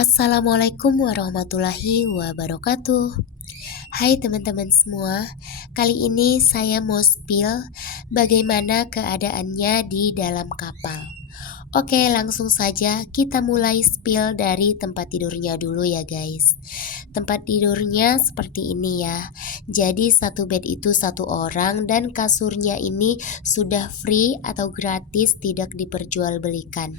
Assalamualaikum warahmatullahi wabarakatuh. Hai teman-teman semua, kali ini saya mau spill bagaimana keadaannya di dalam kapal. Oke, langsung saja kita mulai spill dari tempat tidurnya dulu ya guys. Tempat tidurnya seperti ini ya. Jadi satu bed itu satu orang dan kasurnya ini sudah free atau gratis, tidak diperjualbelikan.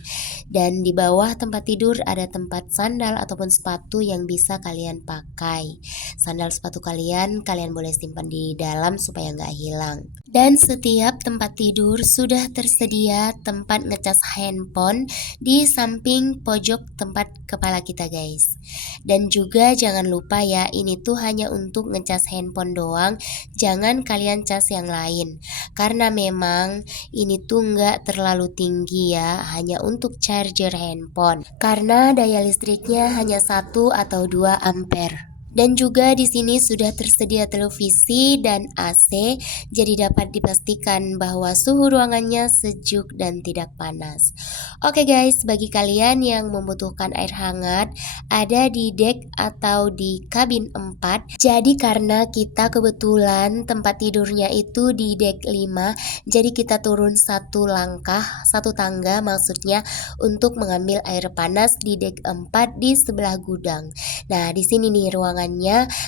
Dan di bawah tempat tidur ada tempat sandal ataupun sepatu yang bisa kalian pakai. Sandal sepatu kalian boleh simpan di dalam supaya nggak hilang. Dan setiap tempat tidur sudah tersedia tempat ngecas handphone di samping pojok tempat kepala kita guys. Dan juga jangan lupa ya, ini tuh hanya untuk ngecas handphone doang, jangan kalian cas yang lain. Karena memang ini tuh nggak terlalu tinggi ya, hanya untuk charger handphone. Karena daya listriknya hanya 1 atau 2 ampere. Dan juga di sini sudah tersedia televisi dan AC, jadi dapat dipastikan bahwa suhu ruangannya sejuk dan tidak panas. Oke guys, bagi kalian yang membutuhkan air hangat, ada di deck atau di kabin 4. Jadi karena kita kebetulan tempat tidurnya itu di deck 5, jadi kita turun satu langkah, satu tangga maksudnya, untuk mengambil air panas di deck 4 di sebelah gudang. Nah, di sini nih ruangannya,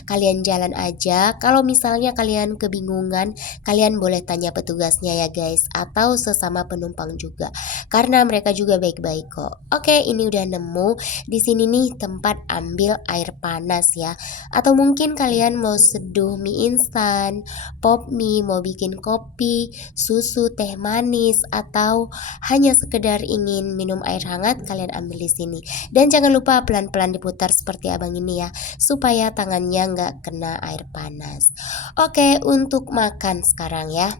kalian jalan aja. Kalau misalnya kalian kebingungan, kalian boleh tanya petugasnya ya guys, atau sesama penumpang juga. Karena mereka juga baik-baik kok. Oke, ini udah nemu. Di sini nih tempat ambil air panas ya. Atau mungkin kalian mau seduh mie instan, pop mie, mau bikin kopi, susu, teh manis, atau hanya sekedar ingin minum air hangat, kalian ambil di sini. Dan jangan lupa pelan-pelan diputar seperti abang ini ya, supaya tangannya nggak kena air panas. Oke, untuk makan sekarang ya.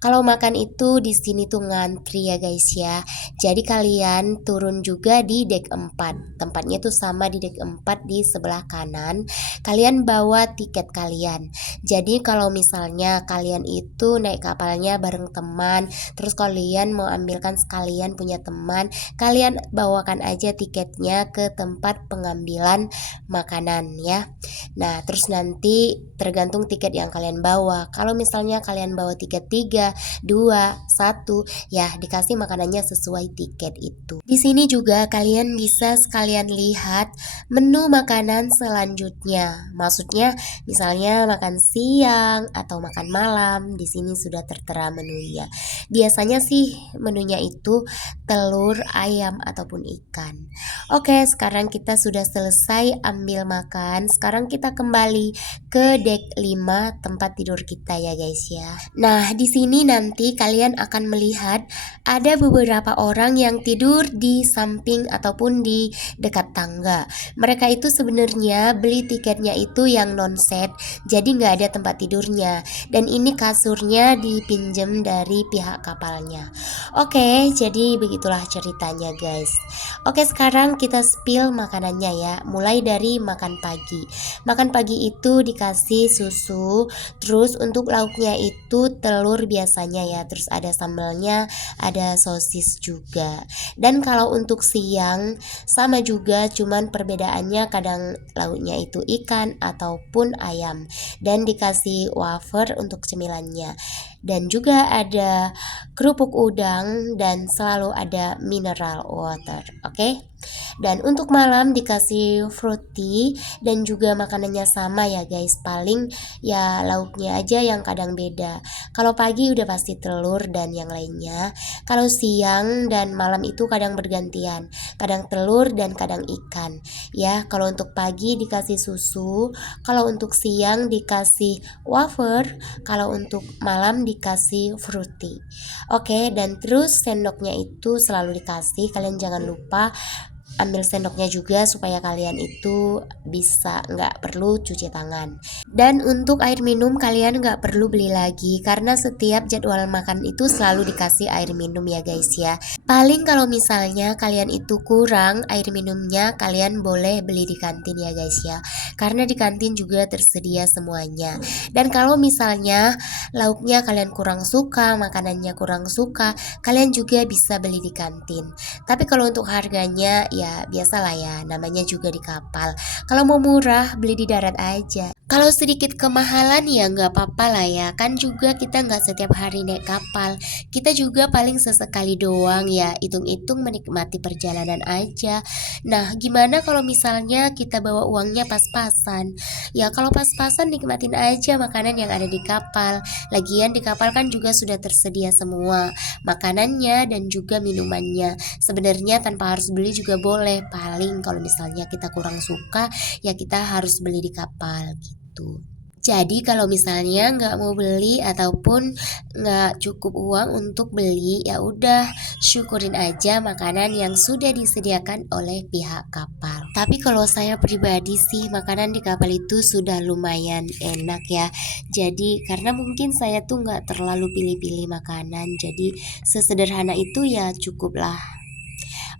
Kalau makan itu di sini tuh ngantri ya guys ya. Jadi kalian turun juga di deck 4. Tempatnya tuh sama di deck 4 di sebelah kanan. Kalian bawa tiket kalian. Jadi kalau misalnya kalian itu naik kapalnya bareng teman, terus kalian mau ambilkan sekalian punya teman, kalian bawakan aja tiketnya ke tempat pengambilan makanan ya. Nah, terus nanti tergantung tiket yang kalian bawa. Kalau misalnya kalian bawa tiket 3, 2, 1, ya dikasih makanannya sesuai tiket itu. Di sini juga kalian bisa sekalian lihat menu makanan selanjutnya. Maksudnya misalnya makan siang atau makan malam, di sini sudah tertera menunya. Biasanya sih menunya itu telur, ayam ataupun ikan. Oke, sekarang kita sudah selesai ambil makan. Sekarang kita kembali ke deck 5 tempat tidur kita ya guys ya. Nah, di sini nanti kalian akan melihat ada beberapa orang yang tidur di samping ataupun di dekat tangga. Mereka itu sebenarnya beli tiketnya itu yang non-set, jadi nggak ada tempat tidurnya. Dan ini kasurnya dipinjem dari pihak kapalnya. Oke, jadi begitulah ceritanya guys. Oke, sekarang kita spill makanannya ya. Mulai dari makan pagi. Makan pagi itu dikasih susu, terus untuk lauknya itu telur biasanya ya, terus ada sambalnya, ada sosis juga. Dan kalau untuk siang sama juga, cuman perbedaannya kadang lauknya itu ikan ataupun ayam, dan dikasih wafer untuk cemilannya. Dan juga ada kerupuk udang dan selalu ada mineral water. Oke. Dan untuk malam dikasih fruity dan juga makanannya sama ya guys. Paling ya lauknya aja yang kadang beda. Kalau pagi udah pasti telur dan yang lainnya. Kalau siang dan malam itu kadang bergantian. Kadang telur dan kadang ikan. Ya, kalau untuk pagi dikasih susu, kalau untuk siang dikasih wafer, kalau untuk malam dikasih fruity. Oke, dan terus sendoknya itu selalu dikasih. Kalian jangan lupa ambil sendoknya juga supaya kalian itu bisa nggak perlu cuci tangan. Dan untuk air minum kalian nggak perlu beli lagi karena setiap jadwal makan itu selalu dikasih air minum ya guys ya. Paling kalau misalnya kalian itu kurang air minumnya, kalian boleh beli di kantin ya guys ya. Karena di kantin juga tersedia semuanya. Dan kalau misalnya lauknya kalian kurang suka, makanannya kurang suka, kalian juga bisa beli di kantin. Tapi kalau untuk harganya ya biasalah ya, namanya juga di kapal. Kalau mau murah beli di darat aja. Kalau sedikit kemahalan ya nggak apa-apa lah ya, kan juga kita nggak setiap hari naik kapal. Kita juga paling sesekali doang ya, hitung-hitung menikmati perjalanan aja. Nah, gimana kalau misalnya kita bawa uangnya pas-pasan? Ya kalau pas-pasan nikmatin aja makanan yang ada di kapal. Lagian di kapal kan juga sudah tersedia semua makanannya dan juga minumannya. Sebenarnya tanpa harus beli juga boleh. Paling kalau misalnya kita kurang suka ya kita harus beli di kapal gitu. Jadi kalau misalnya nggak mau beli ataupun nggak cukup uang untuk beli, ya udah syukurin aja makanan yang sudah disediakan oleh pihak kapal. Tapi kalau saya pribadi sih makanan di kapal itu sudah lumayan enak ya. Jadi karena mungkin saya tuh nggak terlalu pilih-pilih makanan, jadi sesederhana itu ya cukuplah.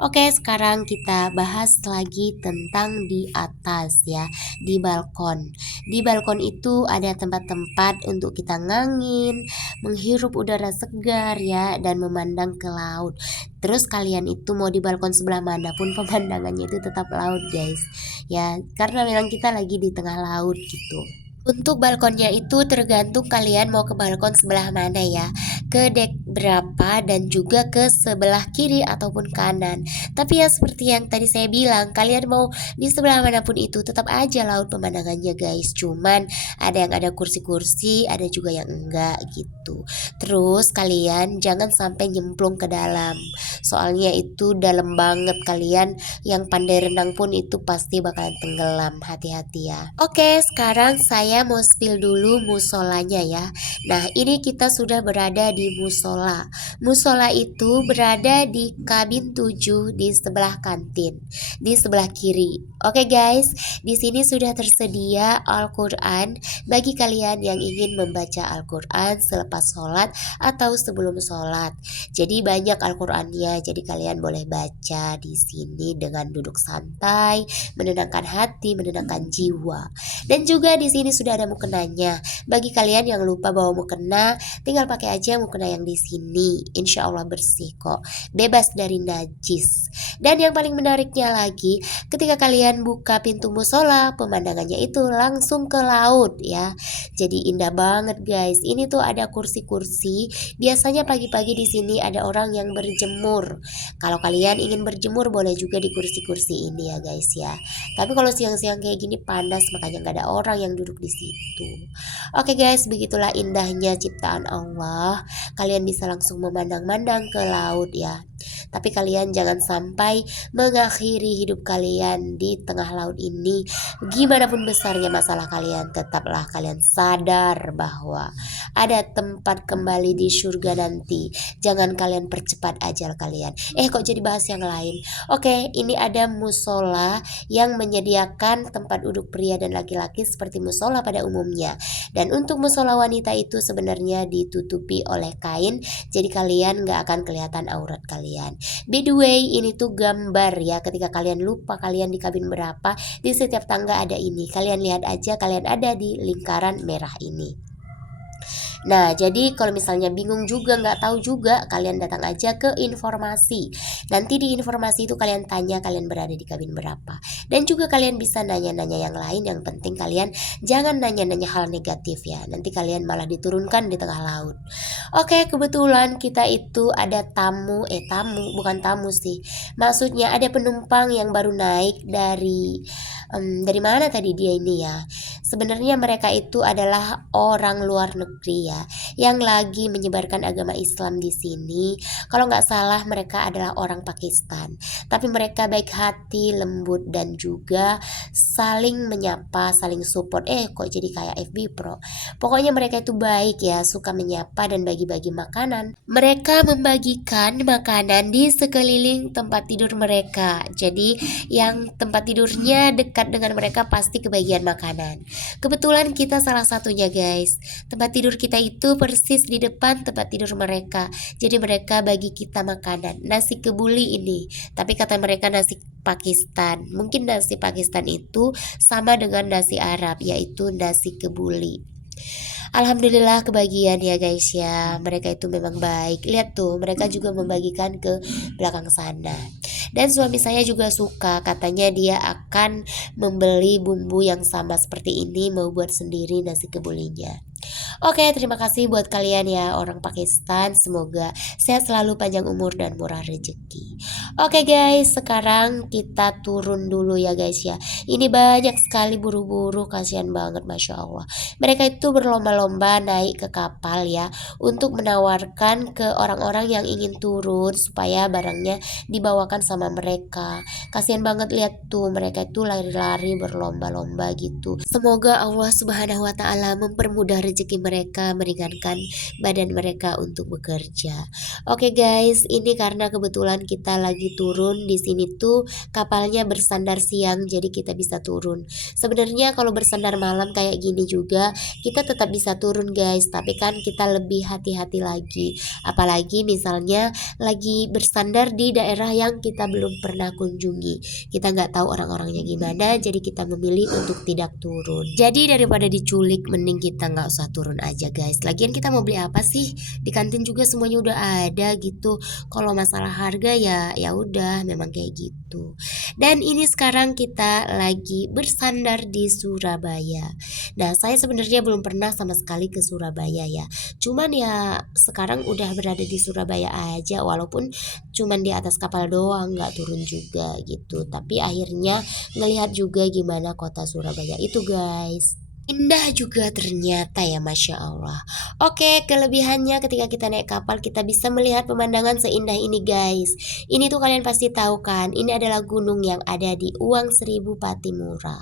Oke, sekarang kita bahas lagi tentang di atas ya, di balkon. Di balkon itu ada tempat-tempat untuk kita ngangin, menghirup udara segar ya, dan memandang ke laut. Terus kalian itu mau di balkon sebelah mana pun pemandangannya itu tetap laut guys. Ya, karena memang kita lagi di tengah laut gitu. Untuk balkonnya itu tergantung kalian mau ke balkon sebelah mana ya, ke dek berapa dan juga ke sebelah kiri ataupun kanan. Tapi ya seperti yang tadi saya bilang, kalian mau di sebelah manapun itu tetap aja laut pemandangannya guys. Cuman ada yang ada kursi-kursi, ada juga yang enggak gitu. Terus kalian jangan sampai nyemplung ke dalam. Soalnya itu dalam banget, kalian yang pandai renang pun itu pasti bakalan tenggelam, hati-hati ya. Oke, sekarang saya mau spill dulu musolanya ya. Nah, ini kita sudah berada di musola. Musola itu berada di kabin 7 di sebelah kantin, di sebelah kiri. Oke guys, di sini sudah tersedia Al-Quran bagi kalian yang ingin membaca Al-Quran selepas sholat atau sebelum sholat. Jadi banyak Al-Qurannya, jadi kalian boleh baca di sini dengan duduk santai, menenangkan hati, menenangkan jiwa. Dan juga di sini sudah ada mukenanya. Bagi kalian yang lupa bawa mukena, tinggal pakai aja mukena yang di sini. Insya Allah bersih kok, bebas dari najis. Dan yang paling menariknya lagi, ketika kalian buka pintu musola, pemandangannya itu langsung ke laut ya. Jadi indah banget guys. Ini tuh ada kursi-kursi. Biasanya pagi-pagi di sini ada orang yang berjemur. Kalau kalian ingin berjemur boleh juga di kursi-kursi ini ya guys ya. Tapi kalau siang-siang kayak gini panas, makanya nggak ada orang yang duduk di situ. Oke guys, begitulah indahnya ciptaan Allah. Kalian bisa langsung memandang-mandang ke laut ya. Tapi kalian jangan sampai mengakhiri hidup kalian di tengah laut ini. Gimana pun besarnya masalah kalian, tetaplah kalian sadar bahwa ada tempat kembali di surga nanti. Jangan kalian percepat ajal kalian. Kok jadi bahas yang lain? Oke, ini ada musola yang menyediakan tempat duduk pria dan laki-laki seperti musola pada umumnya. Dan untuk musola wanita itu sebenarnya ditutupi oleh kain, jadi kalian nggak akan kelihatan aurat kalian. By the way, ini tuh gambar ya, ketika kalian lupa kalian di kabin berapa, di setiap tangga ada ini. Kalian lihat aja, kalian ada di lingkaran merah ini. Nah, jadi kalau misalnya bingung juga, nggak tahu juga, kalian datang aja ke informasi. Nanti di informasi itu kalian tanya kalian berada di kabin berapa. Dan juga kalian bisa nanya-nanya yang lain, yang penting kalian jangan nanya-nanya hal negatif ya. Nanti kalian malah diturunkan di tengah laut. Oke, kebetulan kita itu ada tamu, bukan tamu sih. Maksudnya ada penumpang yang baru naik dari mana tadi dia ini ya. Sebenarnya mereka itu adalah orang luar negeri ya, yang lagi menyebarkan agama Islam di sini. Kalau nggak salah mereka adalah orang Pakistan. Tapi mereka baik hati, lembut, dan juga saling menyapa, saling support. Kok jadi kayak FB Pro. Pokoknya mereka itu baik ya, suka menyapa dan bagi-bagi makanan. Mereka membagikan makanan di sekeliling tempat tidur mereka. Jadi yang tempat tidurnya dekat dengan mereka pasti kebagian makanan. Kebetulan kita salah satunya guys. Tempat tidur kita itu persis di depan tempat tidur mereka. Jadi mereka bagi kita makanan, nasi kebuli ini. Tapi kata mereka nasi Pakistan. Mungkin nasi Pakistan itu sama dengan nasi Arab, yaitu nasi kebuli. Alhamdulillah kebagian ya guys ya. Mereka itu memang baik. Lihat tuh, mereka juga membagikan ke belakang sana. Dan suami saya juga suka, katanya dia akan membeli bumbu yang sama seperti ini, mau buat sendiri nasi kebulinya. Oke, terima kasih buat kalian ya orang Pakistan. Semoga sehat selalu, panjang umur dan murah rezeki. Oke guys, sekarang kita turun dulu ya guys ya. Ini banyak sekali buru-buru, kasihan banget Masya Allah. Mereka itu berlomba-lomba naik ke kapal ya, untuk menawarkan ke orang-orang yang ingin turun supaya barangnya dibawakan sama mereka. Kasihan banget, lihat tuh, mereka itu lari-lari berlomba-lomba gitu. Semoga Allah Subhanahu wa taala mempermudah rezeki mereka, meringankan badan mereka untuk bekerja. Oke guys, ini karena kebetulan kita lagi turun di sini tuh kapalnya bersandar siang, jadi kita bisa turun. Sebenarnya kalau bersandar malam kayak gini juga kita tetap bisa turun guys, tapi kan kita lebih hati-hati lagi. Apalagi misalnya lagi bersandar di daerah yang kita belum pernah kunjungi. Kita nggak tahu orang-orangnya gimana, jadi kita memilih untuk tidak turun. Jadi daripada diculik, mending kita nggak usah turun aja guys. Lagian kita mau beli apa sih? Di kantin juga semuanya udah ada gitu. Kalau masalah harga ya ya udah memang kayak gitu. Dan ini sekarang kita lagi bersandar di Surabaya. Nah, saya sebenarnya belum pernah sama sekali ke Surabaya ya. Cuman ya sekarang udah berada di Surabaya aja, walaupun cuman di atas kapal doang, nggak turun juga gitu. Tapi akhirnya ngelihat juga gimana kota Surabaya itu guys. Indah juga ternyata ya Masya Allah. Oke, kelebihannya ketika kita naik kapal kita bisa melihat pemandangan seindah ini guys. Ini tuh kalian pasti tahu kan, ini adalah gunung yang ada di Uang Seribu Patimura.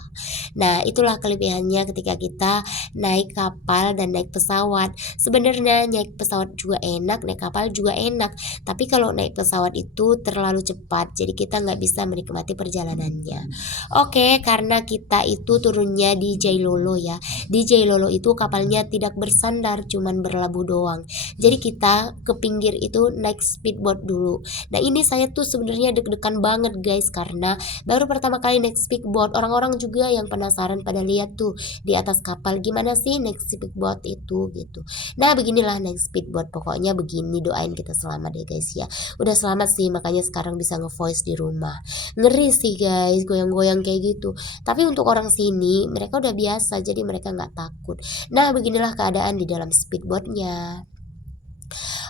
Nah, itulah kelebihannya ketika kita naik kapal dan naik pesawat. Sebenarnya naik pesawat juga enak, naik kapal juga enak. Tapi kalau naik pesawat itu terlalu cepat, jadi kita nggak bisa menikmati perjalanannya. Oke, karena kita itu turunnya di Jailolo ya. Di Jailolo itu kapalnya tidak bersandar, cuman berlabuh doang. Jadi kita ke pinggir itu naik speedboat dulu. Nah, ini saya tuh sebenarnya deg-degan banget guys, karena baru pertama kali naik speedboat. Orang-orang juga yang penasaran pada lihat tuh di atas kapal gimana sih naik speedboat itu gitu. Nah, beginilah naik speedboat. Pokoknya begini, doain kita selamat ya guys ya. Udah selamat sih, makanya sekarang bisa nge-voice di rumah. Ngeri sih guys, goyang-goyang kayak gitu. Tapi untuk orang sini, mereka udah biasa, jadi mereka nggak takut. Nah, beginilah keadaan di dalam speedboatnya.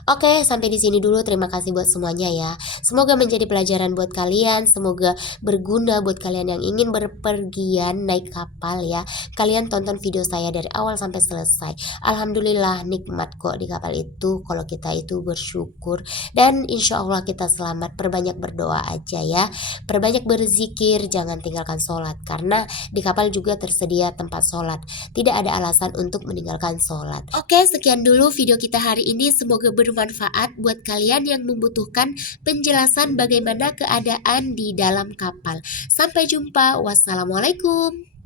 Oke, sampai di sini dulu. Terima kasih buat semuanya ya. Semoga menjadi pelajaran buat kalian, semoga berguna buat kalian yang ingin berpergian naik kapal ya. Kalian tonton video saya dari awal sampai selesai. Alhamdulillah nikmat kok di kapal itu kalau kita itu bersyukur, dan insya Allah kita selamat. Perbanyak berdoa aja ya. Perbanyak berzikir, jangan tinggalkan sholat, karena di kapal juga tersedia tempat sholat. Tidak ada alasan untuk meninggalkan sholat. Oke, sekian dulu video kita hari ini. Semoga bermanfaat buat kalian yang membutuhkan penjelasan bagaimana keadaan di dalam kapal. Sampai jumpa. Wassalamualaikum.